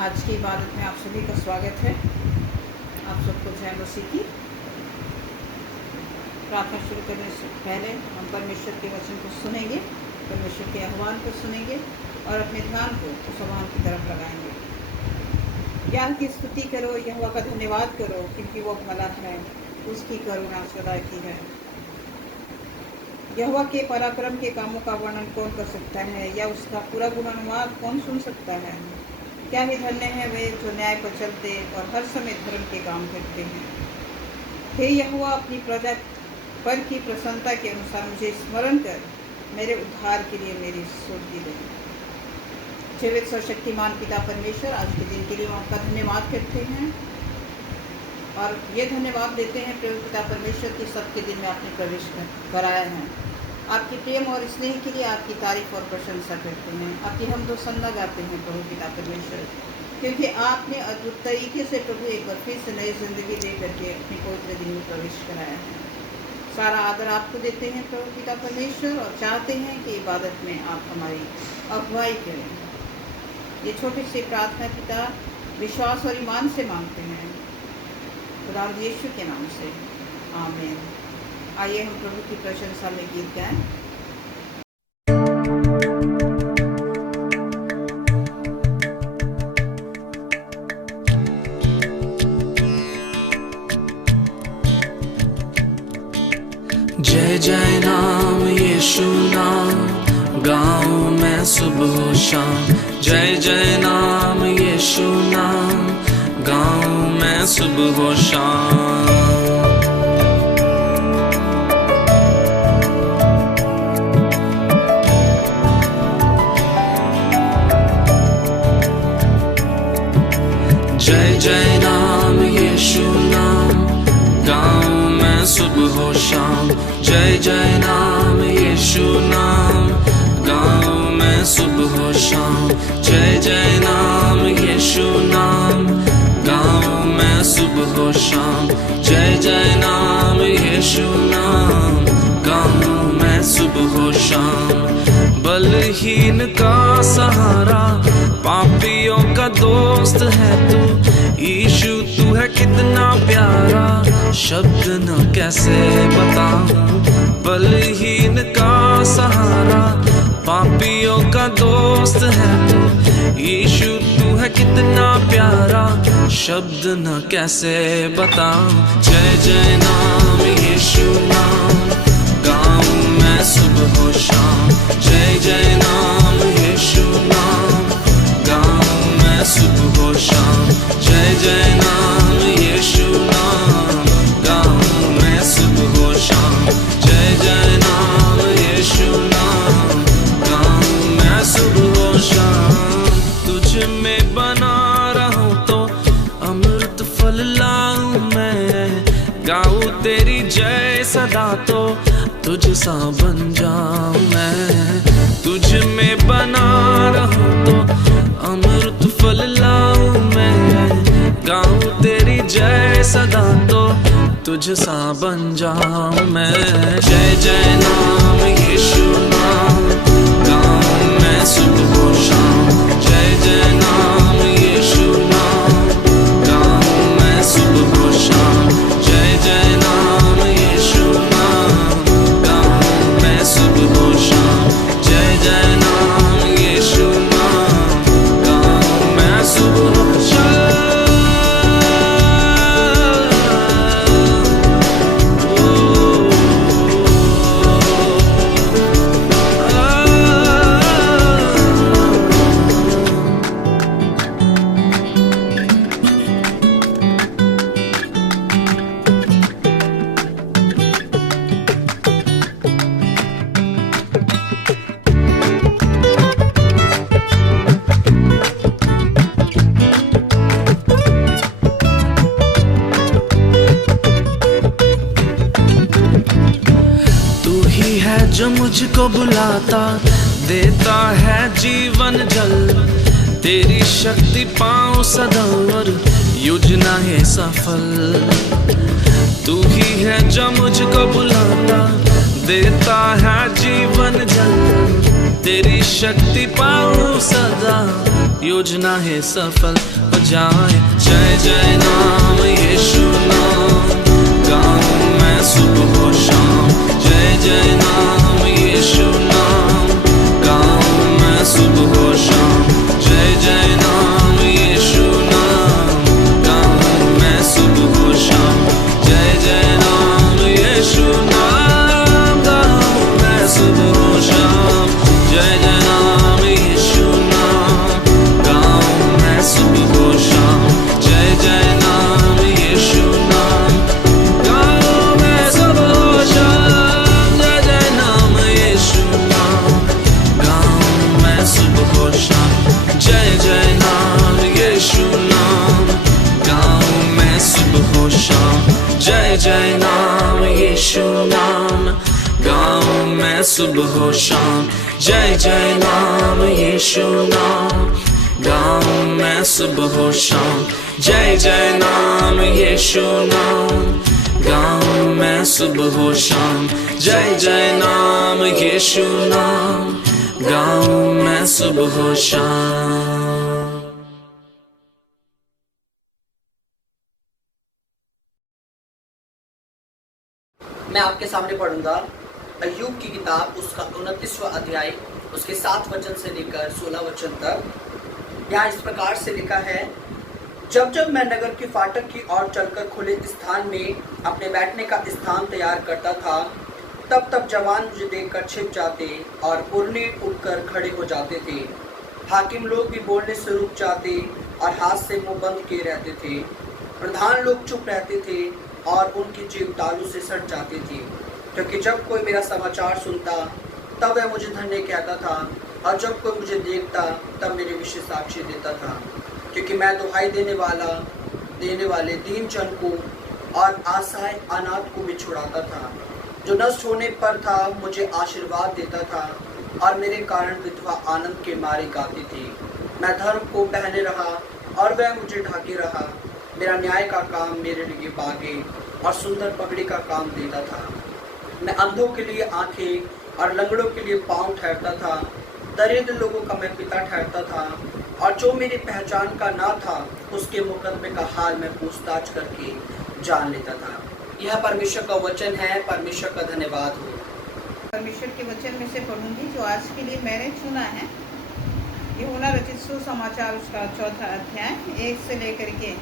आज की इबादत में आप सभी का स्वागत है। आप सबको जय मसीह की। प्रार्थना शुरू करने से पहले हम परमेश्वर के वचन को सुनेंगे, परमेश्वर के आह्वान को सुनेंगे और अपने ध्यान को उस आह्वान की तरफ लगाएंगे। यहोवा की स्तुति करो, यहोवा का धन्यवाद करो, क्योंकि वो भला है, उसकी करुणा सदा की है। यहोवा के पराक्रम के कामों का वर्णन कौन कर सकता है, या उसका पूरा गुणानुवाद कौन सुन सकता है। क्या ही धन्य है वे जो न्याय पर चलते और हर समय धर्म के काम करते हैं। हे यहोवा, अपनी प्रजा पर की प्रसन्नता के अनुसार मुझे स्मरण कर मेरे उद्धार के लिए मेरी स्तुति दे। जीवित सर्वशक्तिमान पिता परमेश्वर, आज के दिन के लिए आपका धन्यवाद करते हैं और ये धन्यवाद देते हैं प्रभु पिता परमेश्वर की सबके दिन में आपने प्रवेश कराया है। आपके प्रेम और स्नेह के लिए आपकी तारीफ और प्रशंसा करते हैं, आपकी हम दो सन्ना गाते हैं प्रभु पिता परमेश्वर, क्योंकि आपने अद्भुत तरीके से प्रभु एक बार फिर से नई जिंदगी दे करके अपने पवित्र दिन में प्रवेश कराया है। सारा आदर आपको देते हैं प्रभु पिता परमेश्वर और चाहते हैं कि इबादत में आप हमारी अगुवाई करें। ये छोटी सी प्रार्थना पिता विश्वास और ईमान से मांगते हैं, खुदा यीशु के नाम से, आमीन। आइए हम प्रभु की प्रशंसा में गीत गाएं। जय जय नाम यीशु नाम, गाऊं मैं सुबह शाम। जय जय नाम यीशु नाम, गाऊं मैं सुबह शाम। जय जय नाम यीशु नाम, गाऊं मैं सुबह शाम। जय जय नाम यीशु नाम, गाऊं मैं सुबह शाम। जय जय नाम यीशु नाम, गाऊं मैं सुबह शाम। जय जय नाम यीशु नाम, गाऊं मैं सुबह शाम। बलहीन का सहारा, पापियों का दोस्त है तू यीशु, तू है कितना प्यारा, शब्द न कैसे बताऊं। बलहीन का सहारा, पापियों का दोस्त है तू यीशु, तू है कितना प्यारा, शब्द न कैसे बताऊं। जय जय नाम यीशु नाम, गाऊं मैं सुबह शाम। जय जय नाम यीशु नाम, गाऊं मैं सुबह शाम। जय जय नाम यीशु नाम, गाऊं मैं सुबह शाम। जय जय नाम यीशु नाम, गाऊं मैं सुबह शाम। तुझ में बना रहूं तो अमृत फल लाऊं मैं, गाऊं तेरी जय सदा तो तुझ सा बन जाऊं मैं। तुझ में बना रहूं तो अमृत फल लाऊं मैं, गाऊं तेरी जय सदा तो तुझ सा बन जाऊं मैं। जय जय नाम यीशु नाम, गाऊं मैं सुबह शाम। जय जय नाम यीशु नाम, गाऊं मैं सुबह शाम। जय जय नाम यीशु नाम, गाऊं मैं सुबह शाम। जय जय नाम यीशु नाम, गाऊं मैं सुबह शाम। जो मुझको बुलाता, देता है जीवन जल। तेरी शक्ति पाऊं सदा और योजना है सफल। तू ही है जो मुझको बुलाता, देता है जीवन जल। तेरी शक्ति पाऊं सदा योजना है सफल हो जाए। जय जय नाम यीशु नाम, गाऊं मैं सुबह और शाम। जय जय नाम यीशु नाम, गाऊं मैं सुबह और शाम। जय जय नाम यीशु नाम, गाऊं मैं सुबह और शाम। जय जय नाम यीशु नाम, गाऊं मैं सुबह और शाम। जय जय नाम यीशु नाम, गाऊं मैं सुबह और शाम। जय जय नाम यीशु नाम, गाऊं मैं सुबह और शाम। जय जय नाम यीशु नाम, गाऊं मैं सुबह और शाम। जय जय नाम यीशु नाम, गाऊं मैं सुबह और शाम। जय जय नाम यीशु नाम, गाऊं मैं सुबह और शाम। जय जय नाम यीशु नाम, गाऊं मैं सुबह और शाम। जय जय नाम यीशु नाम, गाऊं मैं सुबह और शाम। जय जय नाम यीशु नाम, गाऊं मैं सुबह और शाम। मैं आपके सामने पढ़ूंगा अय्यूब की किताब, उसका 29वां अध्याय, उसके 7 वचन से लेकर 16 वचन तक। यहाँ इस प्रकार से लिखा है, जब जब मैं नगर के फाटक की ओर चलकर खुले स्थान में अपने बैठने का स्थान तैयार करता था, तब तब जवान मुझे देखकर छिप जाते और पुरने उठकर खड़े हो जाते थे। हाकिम लोग भी बोलने से रुक जाते और हाथ से मुंह बंद किए रहते थे। प्रधान लोग चुप रहते थे और उनकी जीभ तालू से सट जाती थी, क्योंकि जब कोई मेरा समाचार सुनता तब वह मुझे धन्य कहता था, और जब कोई मुझे देखता तब मेरे विषय साक्षी देता था। क्योंकि मैं दुहाई देने वाले दीन जन को और असहाय अनाथ को भी छुड़ाता था। जो नष्ट होने पर था मुझे आशीर्वाद देता था, और मेरे कारण विधवा आनंद के मारे गाती थी। मैं धर्म को पहने रहा और वह मुझे ढाके रहा। मेरा न्याय का काम मेरे लिए बागे और सुंदर पगड़ी का काम देता था। मैं अंधों के लिए आंखें और लंगड़ों के लिए पाँव ठहरता था। दरिद्र लोगों का मैं पिता ठहरता था, और जो मेरी पहचान का ना था उसके मुकदमे का हाल मैं पूछताछ करके जान लेता था। यह परमेश्वर का वचन है। परमेश्वर का धन्यवाद हो। परमेश्वर के वचन में से पढ़ूंगी जो आज के लिए मैंने चुना है। यूहन्ना रचित सुसमाचार, उसका 4था अध्याय, 1 से लेकर के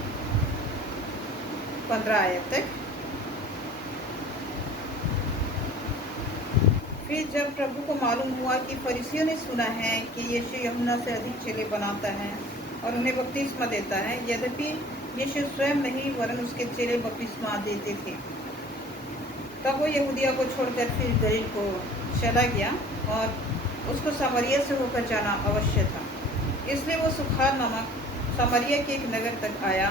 15 आयत तक। फिर जब प्रभु को मालूम हुआ कि फरीसियों ने सुना है कि यीशु यूहन्ना से अधिक चेले बनाता है और उन्हें बपतिस्मा देता है, यद्यपि यीशु स्वयं नहीं वरन उसके चेले बपतिस्मा देते थे, तब वो यहूदिया को छोड़कर फिर गलील को चला गया और उसको सामरिया से होकर जाना अवश्य था। इसलिए वो सुखार नामक सामरिया के एक नगर तक आया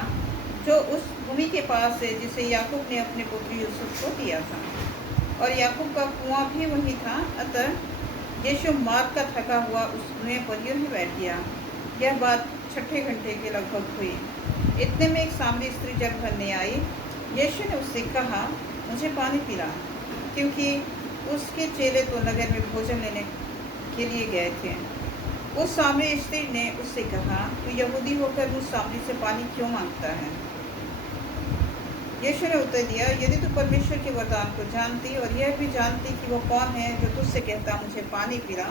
जो उस भूमि के पास है जिसे याकूब ने अपने पुत्र यूसुफ को दिया था, और याकूब का कुआं भी वही था। अतः यीशु मार्ग का थका हुआ उस कुएं पर यूं ही बैठ गया। यह बात 6 घंटे के लगभग हुई। इतने में एक सामरी स्त्री जल भरने आई। यीशु ने उससे कहा, मुझे पानी पिला, क्योंकि उसके चेले तो नगर में भोजन लेने के लिए गए थे। उस सामरी स्त्री ने उससे कहा, तू यहूदी होकर मुझ सामरी से पानी क्यों मांगता है? यीशु ने उत्तर दिया, यदि तू परमेश्वर के वरदान को जानती और यह भी जानती कि वो कौन है जो तुझसे कहता मुझे पानी पिला,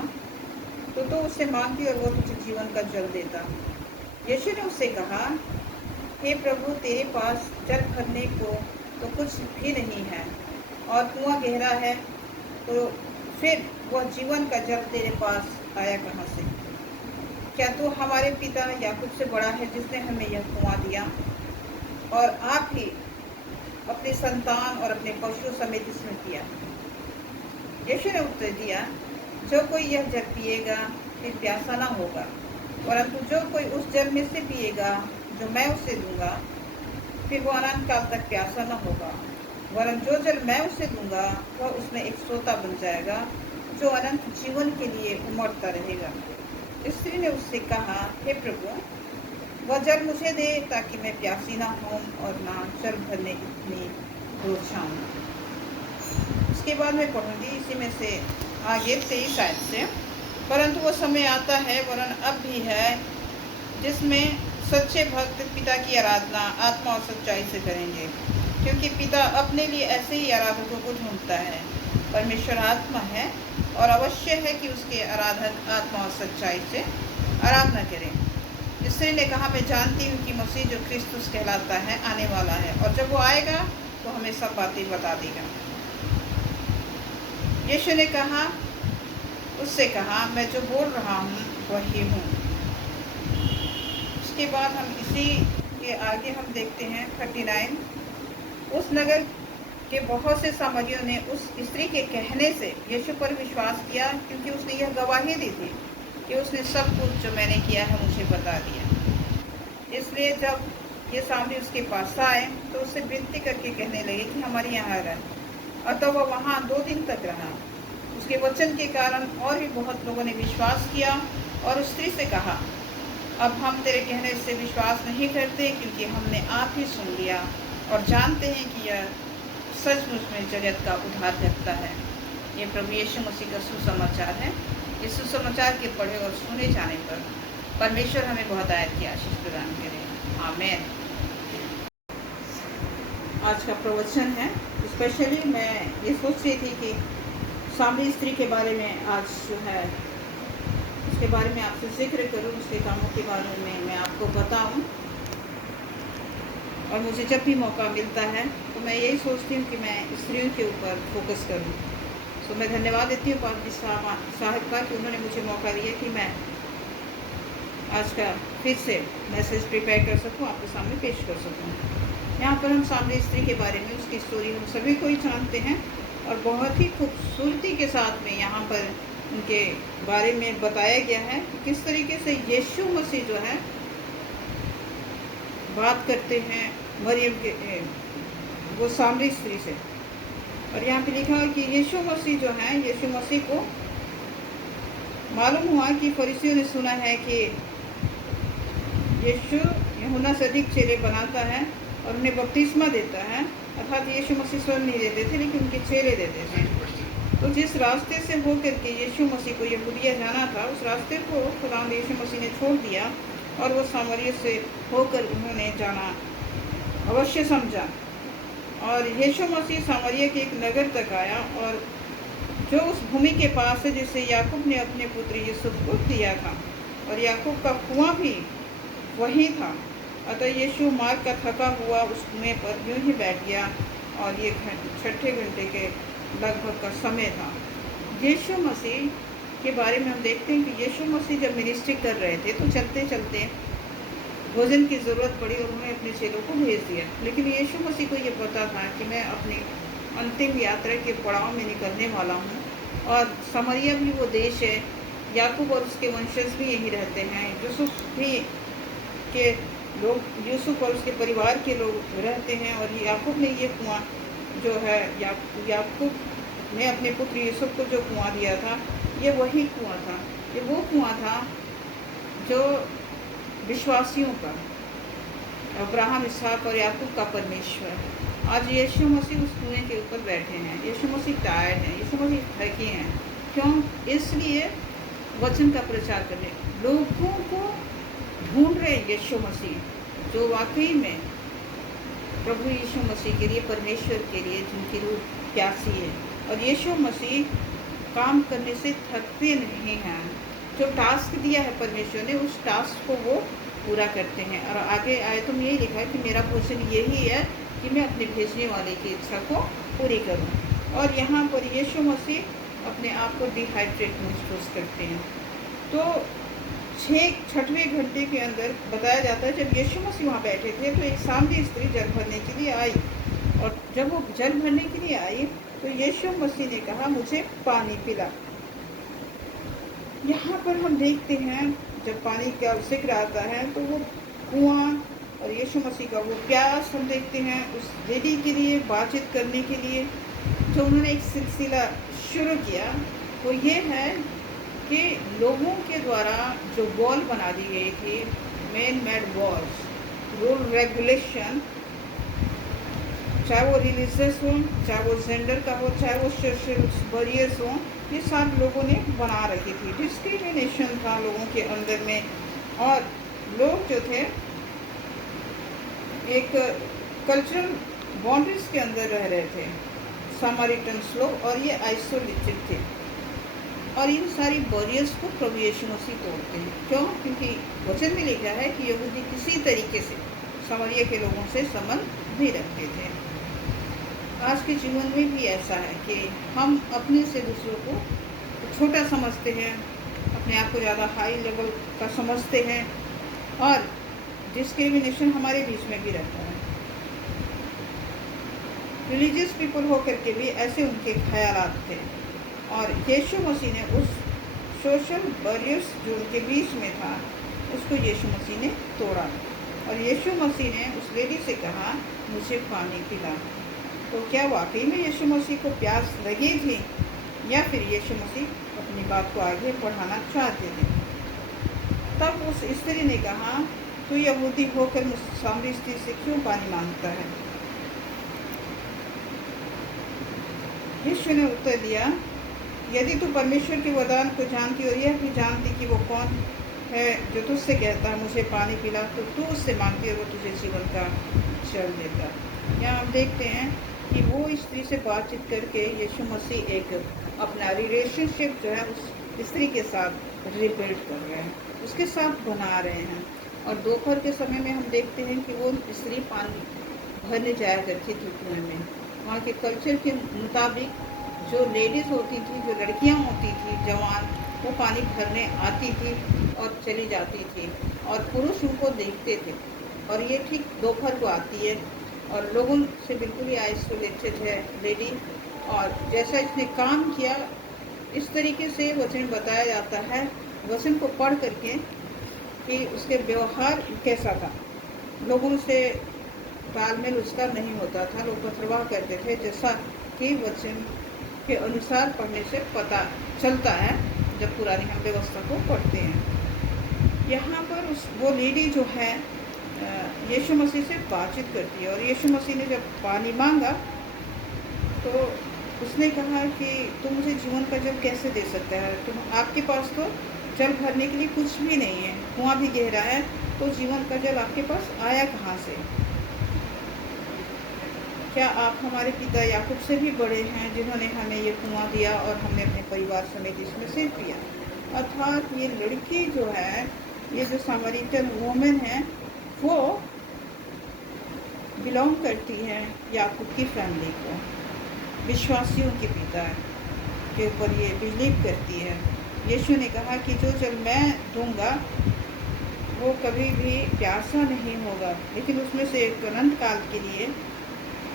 तो तू उससे मांगती और वो तुझे जीवन का जल देता। यीशु ने उससे कहा, हे प्रभु, तेरे पास जल भरने को तो कुछ भी नहीं है और कुआं गहरा है, तो फिर वह जीवन का जल तेरे पास आया कहाँ से? क्या तू हमारे पिता याकूब से बड़ा है जिसने हमें यह कुआं दिया, और आप ही अपने संतान और अपने पशुओं समेत इसमें पिया? यीशु ने उत्तर दिया, जो कोई यह जल पिएगा फिर प्यासा ना होगा, परंतु जो कोई उस जल में से पिएगा जो मैं उसे दूंगा, फिर वो अनंत काल तक प्यासा न होगा, वरन जो जल मैं उसे दूंगा वह उसमें एक सोता बन जाएगा जो अनंत जीवन के लिए उमड़ता रहेगा। स्त्री ने उससे कहा, हे प्रभु, वह जल मुझे दे ताकि मैं प्यासी ना हूँ और ना जल भरने इतनी दूर जाऊँ। इसके बाद मैं पढ़ूंगी इसी में से आगे 23 आयत से। परंतु वो समय आता है, वरन अब भी है, जिसमें सच्चे भक्त पिता की आराधना आत्मा और सच्चाई से करेंगे, क्योंकि पिता अपने लिए ऐसे ही आराधकों को ढूंढता है। परमेश्वर आत्मा है और अवश्य है कि उसके आराधक आत्मा और सच्चाई से आराधना करें। स्त्री ने कहा, मैं जानती हूँ कि मसीह जो क्रिस्तुस कहलाता है आने वाला है, और जब वो आएगा तो हमें सब बातें बता देगा। यीशु ने उससे कहा, मैं जो बोल रहा हूँ वही हूँ। उसके बाद हम इसी के आगे हम देखते हैं 39। उस नगर के बहुत से सामरियों ने उस स्त्री के कहने से यीशु पर विश्वास किया, क्योंकि उसने यह गवाही दी थी कि उसने सब कुछ जो मैंने किया है मुझे बता दिया। इसलिए जब ये सामरी उसके पास आए तो उससे विनती करके कहने लगे कि हमारे यहाँ रह, और तब वह वहाँ 2 दिन तक रहा। उसके वचन के कारण और भी बहुत लोगों ने विश्वास किया और उस स्त्री से कहा, अब हम तेरे कहने से विश्वास नहीं करते, क्योंकि हमने आप ही सुन लिया और जानते हैं कि यह सचमुच में जगत का उद्धार करता है। ये प्रभु यीशु मसीह का सुसमाचार है। इस सुसमाचार के पढ़े और सुने जाने पर परमेश्वर हमें बहुत आयत की आशीष प्रदान करे। आमीन। आज का प्रवचन है, स्पेशली मैं ये सोच रही थी कि सामरी स्त्री के बारे में आज जो है उसके बारे में आपसे जिक्र करूं, उसके कामों के बारे में मैं आपको बताऊं। और मुझे जब भी मौका मिलता है तो मैं यही सोचती हूँ कि मैं स्त्रियों के ऊपर फोकस करूँ। तो मैं धन्यवाद देती हूँ पादरी साहब का कि उन्होंने मुझे मौका दिया कि मैं आज का फिर से मैसेज प्रिपेयर कर सकूँ, आपके सामने पेश कर सकूँ। यहाँ पर हम सामने स्त्री के बारे में उसकी स्टोरी हम सभी को ही जानते हैं, और बहुत ही खूबसूरती के साथ में यहाँ पर उनके बारे में बताया गया है कि किस तरीके से यीशु मसीह जो है बात करते हैं मरियम के वो सामरी स्त्री से। और यहाँ पे लिखा है कि यीशु मसीह जो है, यीशु मसीह को मालूम हुआ कि फरीसियों ने सुना है कि यीशु यूहन्ना से अधिक चेले बनाता है और उन्हें बपतिस्मा देता है, अर्थात यीशु मसीह स्वयं नहीं देते थे लेकिन उनके चेले देते थे। तो जिस रास्ते से होकर के यीशु मसीह को यहूदिया जाना था, उस रास्ते को खुदावंद यीशु मसीह ने छोड़ दिया और वो सामरिया से होकर उन्होंने जाना अवश्य समझा। और यीशु मसीह सामरिया के एक नगर तक आया, और जो उस भूमि के पास है जिसे याकूब ने अपने पुत्र यूसुफ को दिया था, और याकूब का कुआं भी वही था। अतः यीशु मार्ग का थका हुआ उस कुएं पर यूं ही बैठ गया, और ये 6 घंटे के लगभग का समय था। यीशु मसीह के बारे में हम देखते हैं कि यीशु मसीह जब मिनिस्ट्री कर रहे थे तो चलते चलते भोजन की ज़रूरत पड़ी और उन्होंने अपने चेलों को भेज दिया। लेकिन यीशु मसीह को ये पता था कि मैं अपनी अंतिम यात्रा के पड़ाव में निकलने वाला हूँ, और सामरिया भी वो देश है, याकूब और उसके वंशज भी यहीं रहते हैं, यूसुफ भी के लोग, यूसुफ और उसके परिवार के लोग रहते हैं। और याकूब ने ये कुआं जो है, याकूब ने अपने पुत्र यूसुफ को जो कुआं दिया था, ये वही कुआं था। ये वो कुआं था जो विश्वासियों का, अब्राहम, इसहाक और याकूब का परमेश्वर है। आज यीशु मसीह उस कुएं के ऊपर बैठे हैं। यीशु मसीह टायर्ड हैं, यीशु मसीह थके हैं। क्यों? इसलिए वचन का प्रचार करने, लोगों को ढूंढ रहे हैं यीशु मसीह, जो वाकई में प्रभु यीशु मसीह के लिए, परमेश्वर के लिए जिनकी रूह प्यासी है। और यीशु मसीह काम करने से थकते नहीं हैं। जो टास्क दिया है परमेश्वर ने, उस टास्क को वो पूरा करते हैं। और आगे आए तो यही लिखा है कि मेरा भोजन यही है कि मैं अपने भेजने वाले की इच्छा को पूरी करूं। और यहाँ पर यीशु मसीह अपने आप को डिहाइड्रेट महसूस करते हैं। तो 6वें घंटे के अंदर बताया जाता है, जब यीशु मसीह वहाँ बैठे थे तो एक सामरी स्त्री जल भरने के लिए आई, और जब वो जल भरने के लिए आई तो यीशु मसीह ने कहा, मुझे पानी पिला। यहाँ पर हम देखते हैं जब पानी का जिक्र आता है तो वो कुआं और यीशु मसीह का वो प्यास हम देखते हैं उस लेडी के लिए बातचीत करने के लिए। जो उन्होंने एक सिलसिला शुरू किया वो ये है कि लोगों के द्वारा जो वॉल बना दी गई थी, man made walls, rule regulation, चाहे वो रिलीजियस हो, चाहे वो जेंडर का हो, चाहे वो सोशल बैरियर्स हो, ये सब लोगों ने बना रखी थी। डिस्क्रिमिनेशन था लोगों के अंदर में, और लोग जो थे एक कल्चरल बाउंड्रीज के अंदर रह रहे थे, सामारिटन्स लोग, और ये आइसोलेटेड थे। और इन सारी बैरियर्स को प्रभु यीशु मसीह तोड़ते हैं। क्यों? क्योंकि वचन में लिखा है कि यहूदी किसी तरीके से सामरिया के लोगों से संबंध नहीं रखते थे। आज के जीवन में भी ऐसा है कि हम अपने से दूसरों को छोटा समझते हैं, अपने आप को ज़्यादा हाई लेवल का समझते हैं, और डिस्क्रिमिनेशन हमारे बीच में भी रहता है। रिलीजियस पीपल होकर के भी ऐसे उनके ख्यालात थे, और यीशु मसीह ने उस सोशल बैरियर्स जो उनके बीच में था उसको यीशु मसीह ने तोड़ा। और यीशु मसीह ने उस लेडी से कहा, मुझे पानी पिला। तो क्या वाकई में यीशु मसीह को प्यास लगी थी, या फिर यीशु मसीह अपनी बात को आगे बढ़ाना चाहते थे? तब उस स्त्री ने कहा, तू यहूदी होकर मुझ सामरी स्त्री से क्यों पानी मांगता है? यीशु ने उत्तर दिया, यदि तू परमेश्वर के वरदान को जानती और यह भी जानती कि वो कौन है जो तुझसे कहता है मुझे पानी पिला, तो तू उससे मांगती और वो तुझे जीवन का जल देता। यहाँ हम देखते हैं कि वो स्त्री से बातचीत करके यीशु मसीह एक अपना रिलेशनशिप जो है उस स्त्री के साथ रिबिल्ड कर रहे हैं, उसके साथ बना रहे हैं। और दोपहर के समय में हम देखते हैं कि वो स्त्री पानी भरने जाया करती थी कुएं में। वहाँ के कल्चर के मुताबिक जो लेडीज़ होती थी, जो लड़कियाँ होती थी जवान, वो पानी भरने आती थी और चली जाती थी, और पुरुष उनको देखते थे। और ये ठीक दोपहर को आती है और लोगों से बिल्कुल ही आइसोलेटेड है लेडी। और जैसा इसने काम किया, इस तरीके से वचन बताया जाता है, वचन को पढ़ करके, कि उसके व्यवहार कैसा था। लोगों से तालमेल उसका नहीं होता था, लोग पथरवाह करते थे, जैसा कि वचन के अनुसार पढ़ने से पता चलता है जब पुरानी हम व्यवस्था को पढ़ते हैं। यहाँ पर वो लेडी जो है यीशु मसीह से बातचीत करती है, और यीशु मसीह ने जब पानी मांगा तो उसने कहा कि तुम मुझे जीवन का जल कैसे दे सकता है? आपके पास तो जल भरने के लिए कुछ भी नहीं है, कुआं भी गहरा है, तो जीवन का जल आपके पास आया कहाँ से? क्या आप हमारे पिता याकूब से भी बड़े हैं, जिन्होंने हमें ये कुआं दिया और हमने अपने परिवार समेत इसमें से पिया? अर्थात ये लड़की जो है, ये जो सामरिटन वुमेन है, वो बिलोंग करती है याकूब की फैमिली को, विश्वासियों के पिता के ऊपर ये बिलीव करती है। यीशु ने कहा कि जो जल मैं दूंगा वो कभी भी प्यासा नहीं होगा, लेकिन उसमें से एक अनंत काल के लिए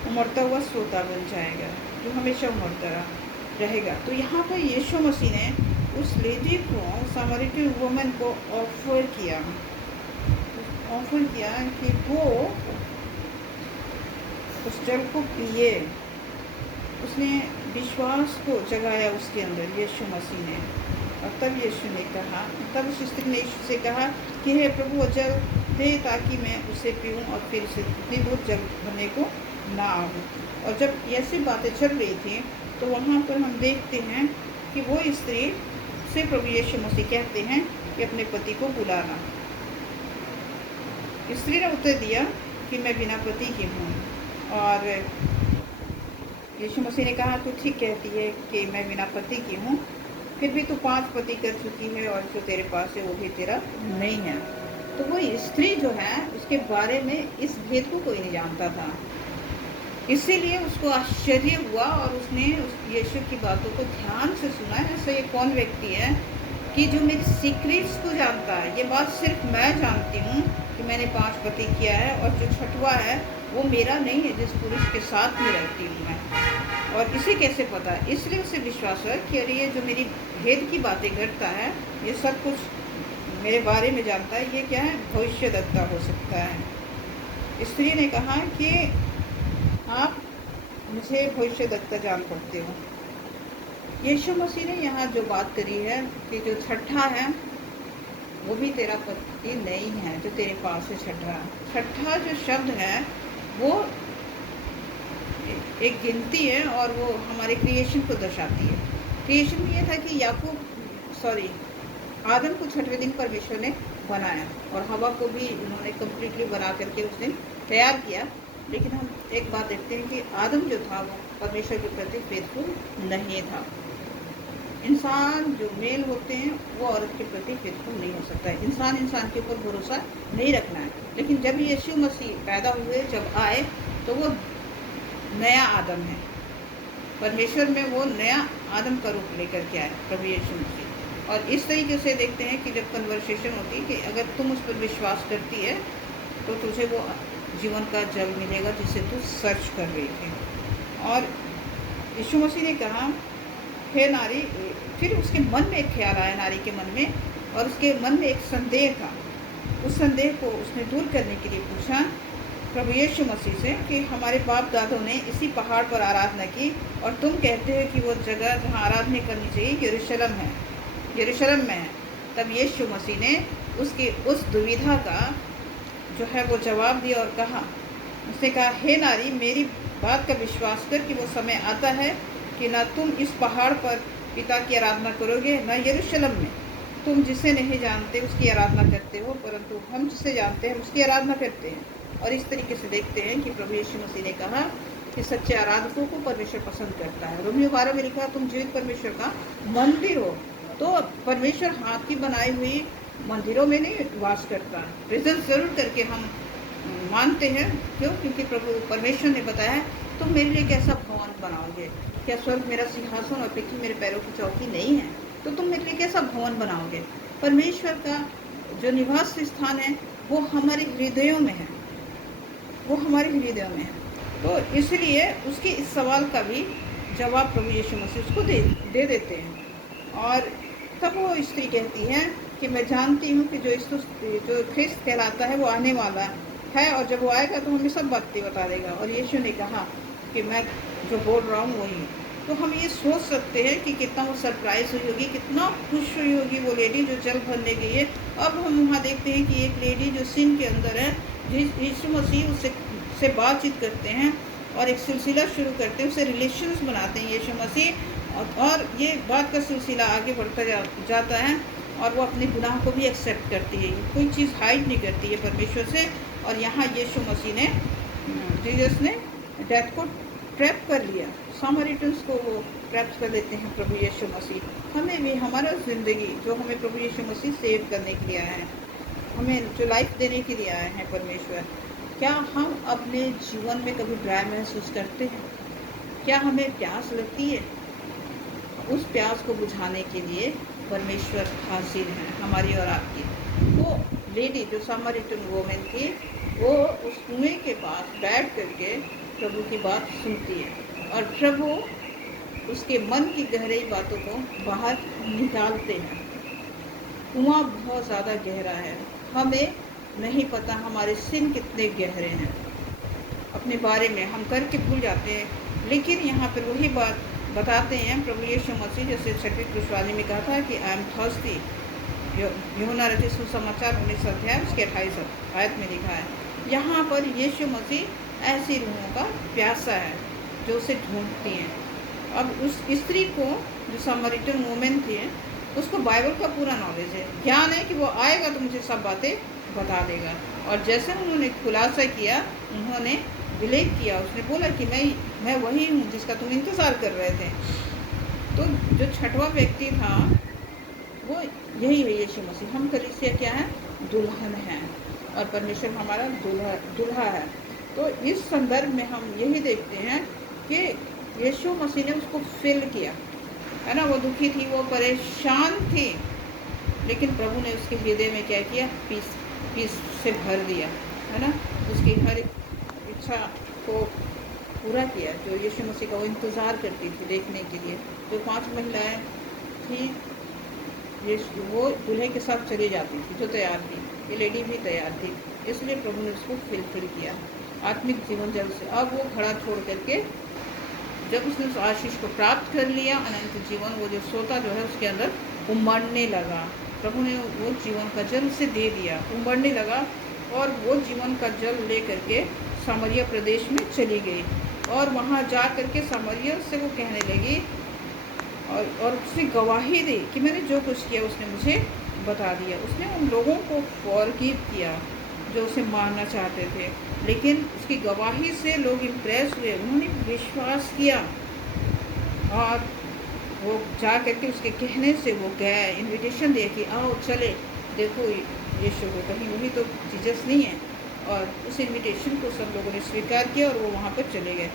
उमड़ता हुआ सोता बन जाएगा, जो हमेशा उमड़ता रहेगा। तो यहाँ पर यीशु मसीह ने उस लेडी को, सामरिटन वुमन को ऑफर किया कि वो उस जल को पिए। उसने विश्वास को जगाया उसके अंदर यीशु मसीह ने। और तब यीशु ने कहा, तब उस स्त्री ने यीशु से कहा कि हे प्रभु, वो जल दे ताकि मैं उसे पीऊँ और फिर से इतनी दूर जल भरने को ना आऊँ। और जब ऐसी बातें चल रही थी तो वहाँ पर हम देखते हैं कि वो स्त्री से प्रभु यीशु मसीह कहते हैं कि अपने पति को बुलाना। स्त्री ने उत्तर दिया कि मैं बिना पति की हूँ। और यीशु मसीह ने कहा, तू ठीक कहती है कि मैं बिना पति की हूँ, फिर भी तू 5 पति कर चुकी है और जो तेरे पास है वो भी तेरा नहीं है। तो वो स्त्री जो है, उसके बारे में इस भेद को कोई नहीं जानता था, इसीलिए उसको आश्चर्य हुआ और उसने यीशु की बातों को ध्यान से सुना। ऐसा ये कौन व्यक्ति है कि जो मेरी सीक्रेट्स को जानता है? ये बात सिर्फ मैं जानती हूँ कि मैंने 5 पति किया है, और जो 6वां है वो मेरा नहीं है, जिस पुरुष के साथ में रहती हूँ मैं। और इसे कैसे पता? इसलिए उसे विश्वास है कि अरे ये जो मेरी भेद की बातें करता है, ये सब कुछ मेरे बारे में जानता है, ये क्या है? भविष्यद्वक्ता हो सकता है। स्त्री ने कहा कि आप मुझे भविष्यद्वक्ता जान पड़ते हो। यीशु मसीह ने यहाँ जो बात करी है कि जो 6ठा है वो भी तेरा पति नहीं है, जो तेरे पास है 6ठा जो शब्द है वो एक गिनती है, और वो हमारे क्रिएशन को दर्शाती है। क्रिएशन में ये था कि आदम को 6वें दिन परमेश्वर ने बनाया और हवा को भी उन्होंने कम्प्लीटली बना करके उस दिन तैयार किया। लेकिन हम एक बात देखते हैं कि आदम जो था वो परमेश्वर के प्रति फेथफुल नहीं था। इंसान जो मेल होते हैं वो औरत के प्रति फेथफुल नहीं हो सकता है। इंसान के ऊपर भरोसा नहीं रखना है। लेकिन जब यीशु मसीह पैदा हुए, जब आए, तो वो नया आदम है। परमेश्वर में वो नया आदम का रूप लेकर के आए प्रभु यीशु मसीह। और इस तरीके से देखते हैं कि जब कन्वर्सेशन होती है कि अगर तुम उस पर विश्वास करती है तो तुझे वो जीवन का जल मिलेगा जिसे तू सर्च कर रही थी। और यीशु मसीह ने कहा, हे नारी, फिर उसके मन में एक ख्याल आया नारी के मन में, और उसके मन में एक संदेह था। उस संदेह को उसने दूर करने के लिए पूछा प्रभु यीशु मसीह से कि हमारे बाप दादों ने इसी पहाड़ पर आराधना की और तुम कहते हो कि वो जगह जहाँ आराधना करनी चाहिए यरूशलेम में है। तब यीशु मसीह ने उसकी उस दुविधा का जो है वो जवाब दिया और कहा, उसने कहा, हे नारी, मेरी बात का विश्वास कर कि वो समय आता है कि ना तुम इस पहाड़ पर पिता की आराधना करोगे न यरूशलेम में। तुम जिसे नहीं जानते उसकी आराधना करते हो, परंतु हम जिसे जानते हैं उसकी आराधना करते हैं। और इस तरीके से देखते हैं कि प्रभु यीशु मसीह ने कहा कि सच्चे आराधकों को परमेश्वर पसंद करता है। रोमियो 12 में लिखा, तुम जीवित परमेश्वर का मंदिर हो। तो परमेश्वर हाथ की बनाई हुई मंदिरों में नहीं वास करता। प्रेजेंस जरूर करके हम मानते हैं। क्यों? क्योंकि प्रभु परमेश्वर ने बताया है, तुम मेरे लिए कैसा भवन बनाओगे? क्या स्वर्ग मेरा सिंहासन और पृथ्वी मेरे पैरों की चौकी नहीं है? तो तुम मेरे लिए कैसा भवन बनाओगे? परमेश्वर का जो निवास स्थान है वो हमारे हृदयों में है, वो हमारे हृदयों में है। तो इसलिए उसके इस सवाल का भी जवाब प्रभु यीशु मसीह उसको दे देते हैं। और तब वो स्त्री कहती है कि मैं जानती हूँ कि जो ख्रिस्त कहलाता है वो आने वाला है, और जब वो आएगा तो हमें सब बातें बता देगा। और यीशु ने कहा कि मैं जो बोल रहा हूँ वही। तो हम ये सोच सकते हैं कि कितना वो सरप्राइज हुई होगी, कितना खुश हुई होगी वो लेडी जो जल भरने गई है। अब हम वहाँ देखते हैं कि एक लेडी जो सिन के अंदर है, यीशु मसीह उससे बातचीत करते हैं और एक सिलसिला शुरू करते हैं, उससे रिलेशंस बनाते हैं यीशु मसीह। और ये बात का सिलसिला आगे बढ़ता जाता है और वो अपने गुनाह को भी एक्सेप्ट करती है। कोई चीज़ हाइड नहीं करती है परमेश्वर से। और यहाँ यीशु मसीह ने, जीसस ने डेथ को ट्रैप कर लिया। सामरिटन्स को वो ट्रैप कर लेते हैं प्रभु यीशु मसीह। हमें भी हमारा ज़िंदगी जो हमें प्रभु यीशु मसीह सेव करने के लिए आया है, हमें जो लाइफ देने के लिए आए हैं परमेश्वर, क्या हम अपने जीवन में कभी ड्राई महसूस करते हैं? क्या हमें प्यास लगती है? उस प्यास को बुझाने के लिए परमेश्वर हाजिर हैं, हमारी और आपकी। वो लेडी जो सामरिटन वोमेन थी, वो उस कुएं के पास बैठ करके प्रभु की बात सुनती है और प्रभु उसके मन की गहरी बातों को बाहर निकालते हैं। कुआं बहुत ज़्यादा गहरा है, हमें नहीं पता हमारे सिन कितने गहरे हैं। अपने बारे में हम करके भूल जाते हैं। लेकिन यहाँ पर वही बात बताते हैं प्रभु यीशु मसीह, जैसे 6वीं खुशवाली में कहा था कि आई एम थर्स्टी। यूहन्ना रचित सुसमाचार 19 अध्याय उसके 28 आयत में लिखा है। यहाँ पर यीशु मसीह ऐसी रूहों का प्यासा है जो उसे ढूंढती हैं। अब उस स्त्री को, जो सामरिटन वुमेन थी, उसको बाइबल का पूरा नॉलेज है, ज्ञान है कि वो आएगा तो मुझे सब बातें बता देगा। और जैसे उन्होंने खुलासा किया, उन्होंने विलेख किया, उसने बोला कि मैं वही हूँ जिसका तुम इंतज़ार कर रहे थे। तो जो 6वां व्यक्ति था वो यही है यीशु मसीह। हम कलीसिया क्या है? दुल्हन है और परमेश्वर हमारा दूल्हा है। तो इस संदर्भ में हम यही देखते हैं कि यीशु मसीह ने उसको फिल किया, है ना। वो दुखी थी, वो परेशान थी, लेकिन प्रभु ने उसके हृदय में क्या किया? पीस से भर दिया, है ना। उसकी हर इच्छा को पूरा किया जो यीशु मसीह का वो इंतज़ार करती थी देखने के लिए। जो 5 महिलाएं थी, वो दूल्हे के साथ चली जाती थी जो तैयार थी, ये लेडी भी तैयार थी, इसलिए प्रभु ने उसको फिल किया आत्मिक जीवन जल से। अब वो घड़ा छोड़ करके, जब उसने उस आशीष को प्राप्त कर लिया, अनंत जीवन, वो जो सोता जो है उसके अंदर उमड़ने लगा। प्रभु ने वो जीवन का जल उसे दे दिया, उमड़ने लगा, और वो जीवन का जल ले करके सामरिया प्रदेश में चली गई। और वहाँ जा करके सामरिया से वो कहने लगी और उसने गवाही दी कि मैंने जो कुछ किया उसने मुझे बता दिया। उसने उन लोगों को फॉरगिव किया जो उसे मारना चाहते थे, लेकिन उसकी गवाही से लोग इम्प्रेस हुए, उन्होंने विश्वास किया और वो जा करके उसके कहने से वो गए, इनविटेशन दिया कि आओ चले देखो यीशु को, कहीं वही तो जीसस नहीं है। और उस इनविटेशन को सब लोगों ने स्वीकार किया और वो वहाँ पर चले गए।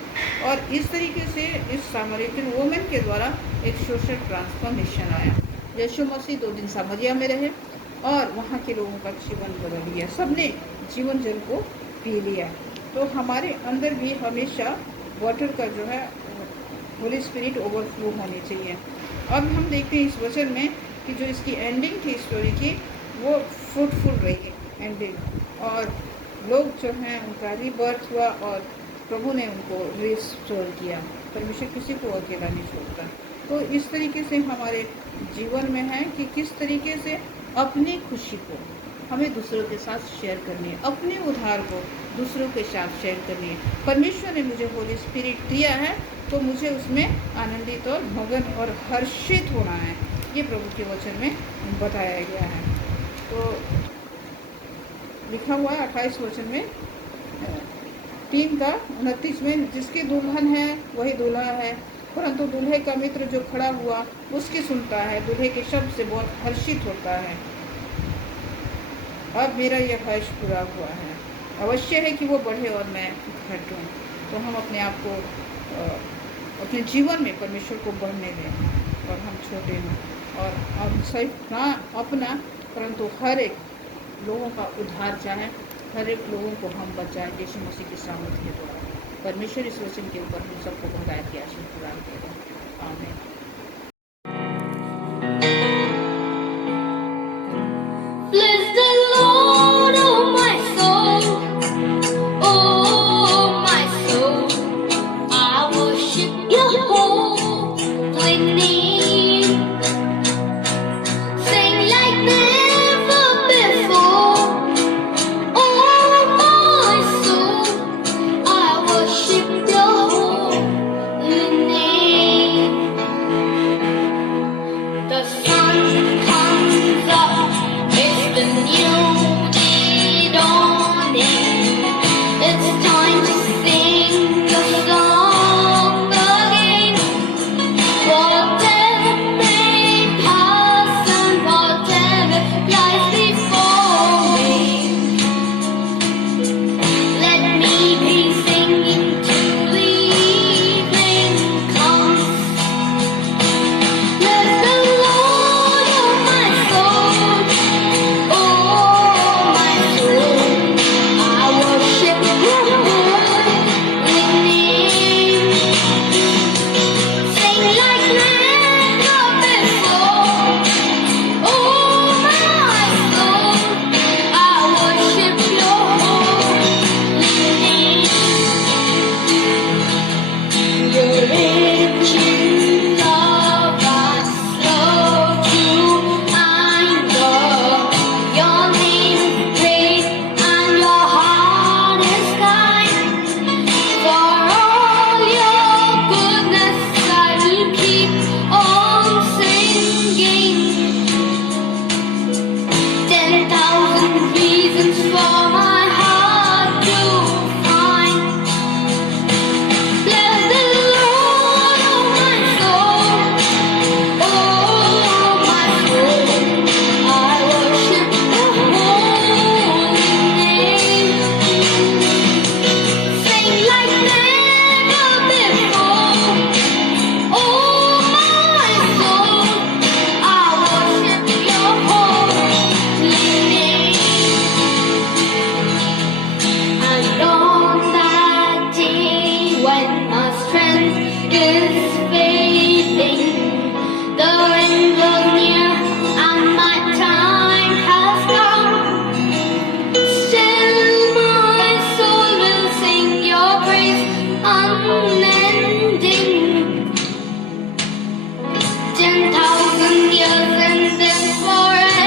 और इस तरीके से इस सामरियन वुमेन के द्वारा एक सोशल ट्रांसफॉर्मेशन आया। यीशु मसीह 2 दिन सामरिया में रहे और वहाँ के लोगों का जीवन बदल गया, सबने जीवन जल को पी लिया। तो हमारे अंदर भी हमेशा वाटर का जो है होली स्पिरिट ओवरफ्लो होनी चाहिए। अब हम देखते हैं इस वचन में कि जो इसकी एंडिंग थी स्टोरी की वो फ्रूटफुल रही एंडिंग, और लोग जो हैं उनका रीबर्थ हुआ और प्रभु ने उनको रिस्टोर किया। परमेश्वर किसी को अकेला नहीं छोड़ता। तो इस तरीके से हमारे जीवन में है कि किस तरीके से अपनी खुशी को हमें दूसरों के साथ शेयर करनी है, अपने उद्धार को दूसरों के साथ शेयर करनी है। परमेश्वर ने मुझे होली स्पिरिट दिया है तो मुझे उसमें आनंदित और मगन और हर्षित होना है, ये प्रभु के वचन में बताया गया है। तो लिखा हुआ है 28 वचन में 3:29 में, जिसके दुल्हन है वही दूल्हा है, परंतु दूल्हे का मित्र जो खड़ा हुआ उसकी सुनता है, दूल्हे के शब्द से बहुत हर्षित होता है। अब मेरा यह हर्ष पूरा हुआ है, अवश्य है कि वो बढ़े और मैं घटूं। तो हम अपने आप को अपने जीवन में परमेश्वर को बढ़ने दें और हम छोटे हों, और हम सिर्फ ना अपना परंतु हर एक लोगों का उद्धार चाहें, हर एक लोगों को हम बचाएं यीशु मसीह की सामर्थ के द्वारा। परमेश्वर इस वचन के ऊपर हम सबको हिदायत की आशीष प्रदान करें। आमीन। Bless the Lord, oh my soul, oh my soul, I worship your holy name. Sing like never before, oh my soul, I worship your holy name. The sun comes up, it's the new day dawning. It's time to sing the song again. Whatever may pass and whatever lies before me, let me be singing till the evening comes. Bless the Lord, oh my soul, oh my soul, I worship your holy name. Sing like never before, oh my soul, I worship your holy name. You're rich in love and slow to anger. Your name is great and your heart is kind. For all your goodness I will keep on singing. 10,000 reasons for my heart to find. Bless the Lord, oh my soul, oh my soul, I worship your holy name. Sing like never before, oh my soul, I worship your holy name. And on that day when my strength is fading, the end was near and my time has come. Still my soul will sing your praise unending. 10,000 years and then forevermore.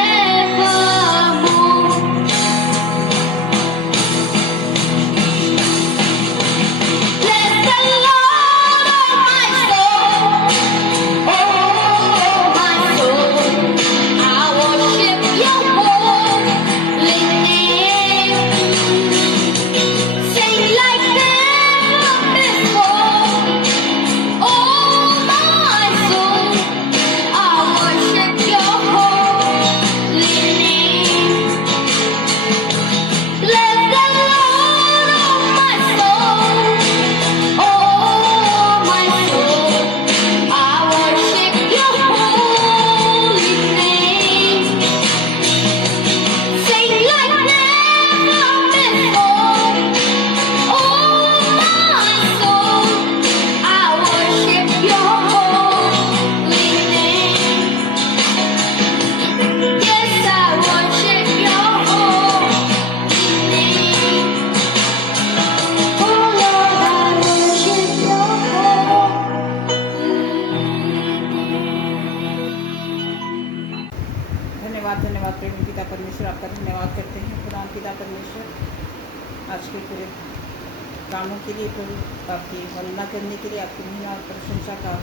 कामों के लिए, प्रभु आपकी वंदना करने के लिए, आपकी महिमा और प्रशंसा का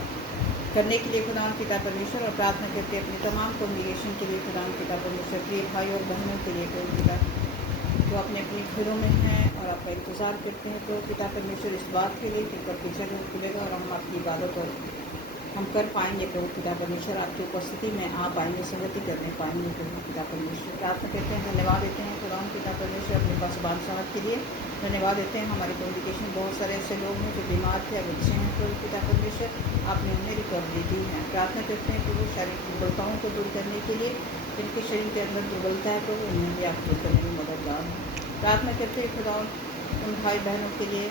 करने के लिए खुदा पिता परमेश्वर, और प्रार्थना करते अपने तमाम कॉन्ग्रेगेशन के लिए खुदा पिता परमेश्वर, प्रिय भाई और बहनों के लिए प्रभु पिता जो अपने अपने घरों में हैं और आपका इंतज़ार करते हैं प्रभु पिता परमेश्वर इस बात के लिए कि कब जगह खुलेगा और हम आपकी इबादत और हम कर पाएंगे प्रभु पिता परमेश्वर, आपकी उपस्थिति में आ पाएंगे, संगति करने पाएंगे प्रभु पिता परमेश्वर। प्रार्थना करते हैं, धन्यवाद देते हैं खुदा पिता परमेश्वर अपने पास बादशाहत के लिए, धन्यवाद देते हैं। हमारे कम्युनिकेशन बहुत सारे ऐसे लोग हैं जो बीमार थे, अब अच्छे हैं प्रभु पिता परमेश्वर, आपने उन्हें रिकवरी दी है। प्रार्थना करते हैं प्रभु शारीरिक दुर्बलताओं को दूर करने के लिए, जिनके शरीर के अंदर दुर्बलता है प्रभु उन्हें भी आप दूर करने में मददगार हैं। प्रार्थना करते हैं खुदा उन भाई बहनों के लिए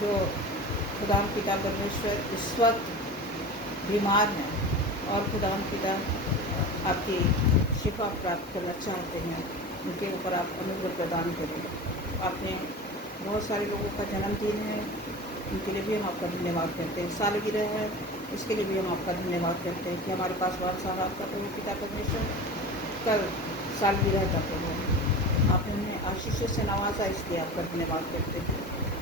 जो खुदा पिता परमेश्वर इस वक्त बीमार हैं और खुदा पिता आपकी शिफा प्राप्त करना चाहते हैं, उनके ऊपर आप अनुग्रह प्रदान करें। आपने बहुत सारे लोगों का जन्मदिन है, उनके लिए भी हम आपका धन्यवाद करते हैं। सालगिरह है, इसके लिए भी हम आपका धन्यवाद करते हैं कि हमारे पास बादशाह आपका प्रभु पिता परमेश्वर कल सालगिरह का प्रभु आपने उन्हें आशीषों से नवाजा, इसलिए आपका धन्यवाद करते हैं।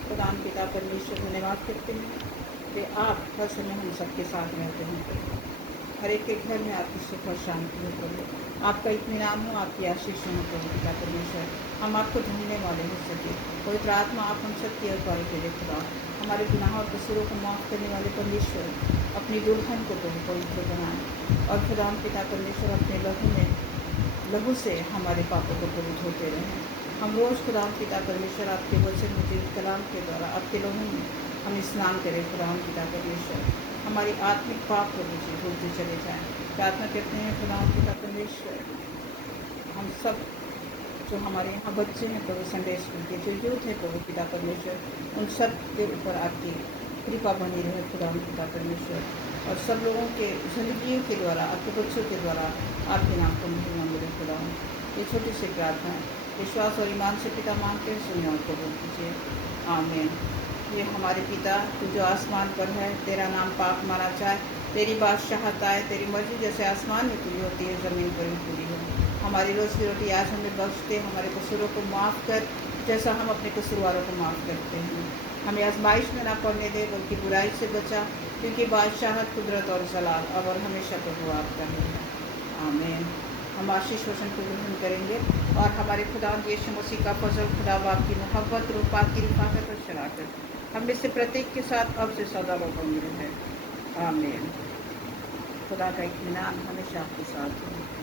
प्रधान पिता परमेश्वर धन्यवाद करते हैं कि आप हर समय हम सबके साथ रहते हैं, हर एक के घर में आपकी सुख और शांति हो प्रभु, आपका इत्मीनान हो, आपकी आशीष हो प्रभु पिता परमेश्वर। हम आपको ढूंढने वाले हो सके, पवित्र आत्मा आप हम सबकी अगुवाई करें खुदा, हमारे गुनाहों और कसूरों को माफ़ करने वाले परमेश्वर अपनी दुल्हन को प्रभु पवित्र बनाएं और खुदा पिता परमेश्वर अपने लहू से हमारे पापों को प्रभु धोते रहें। हम रोज़ खुदा पिता परमेश्वर आपके वचन मुझे कलाम के द्वारा आपके लहू में हम स्नान करें खुदा पिता परमेश्वर, हमारी आत्मिक पाप को मुझे धोते चले जाएं। प्रार्थना करते हैं खुदा पिता परमेश्वर, हम सब जो हमारे यहाँ बच्चे हैं प्रभु, संडे स्कूल के जो यूथ हैं प्रभु पिता परमेश्वर, उन सब के ऊपर आपकी कृपा बनी रहे खुदा पिता परमेश्वर, और सब लोगों के जिंदगियों के द्वारा, आपके बच्चों के द्वारा आपके नाम को महिमा मिले खुदा। ये छोटी सी प्रार्थना विश्वास और ईमान से पिता मांगते हैं, सुनिए और कबूल कीजिए, आमीन। ये हमारे पिता तू जो आसमान पर है, तेरा नाम पाक माना जाए, तेरी बादशाहत आए, तेरी मर्जी जैसे आसमान में पूरी होती है ज़मीन पर भी पूरी हो। हमारी रोज़ की रोटी आज हमें बख्श दे, हमारे कसूरों को माफ़ कर जैसा हम अपने कसूरवारों को माफ़ करते हैं। हमें आजमाइश में ना पड़ने दे, बल्कि बुराई से बचा, क्योंकि बादशाहत, कुदरत और जलाल अब और हमेशा प्रभु आपका है, आमीन। हम आशीष वचन को ग्रहण करेंगे और हमारे खुदा यीशु मसीह का फजल, खुदा बाप की मोहब्बत, रूह पाक की रिफाकत और शराकत हम में से प्रत्येक के साथ अब से सदा बनी रहे, आमीन। खुदा का इत्मीनान हमेशा आपके साथ हो।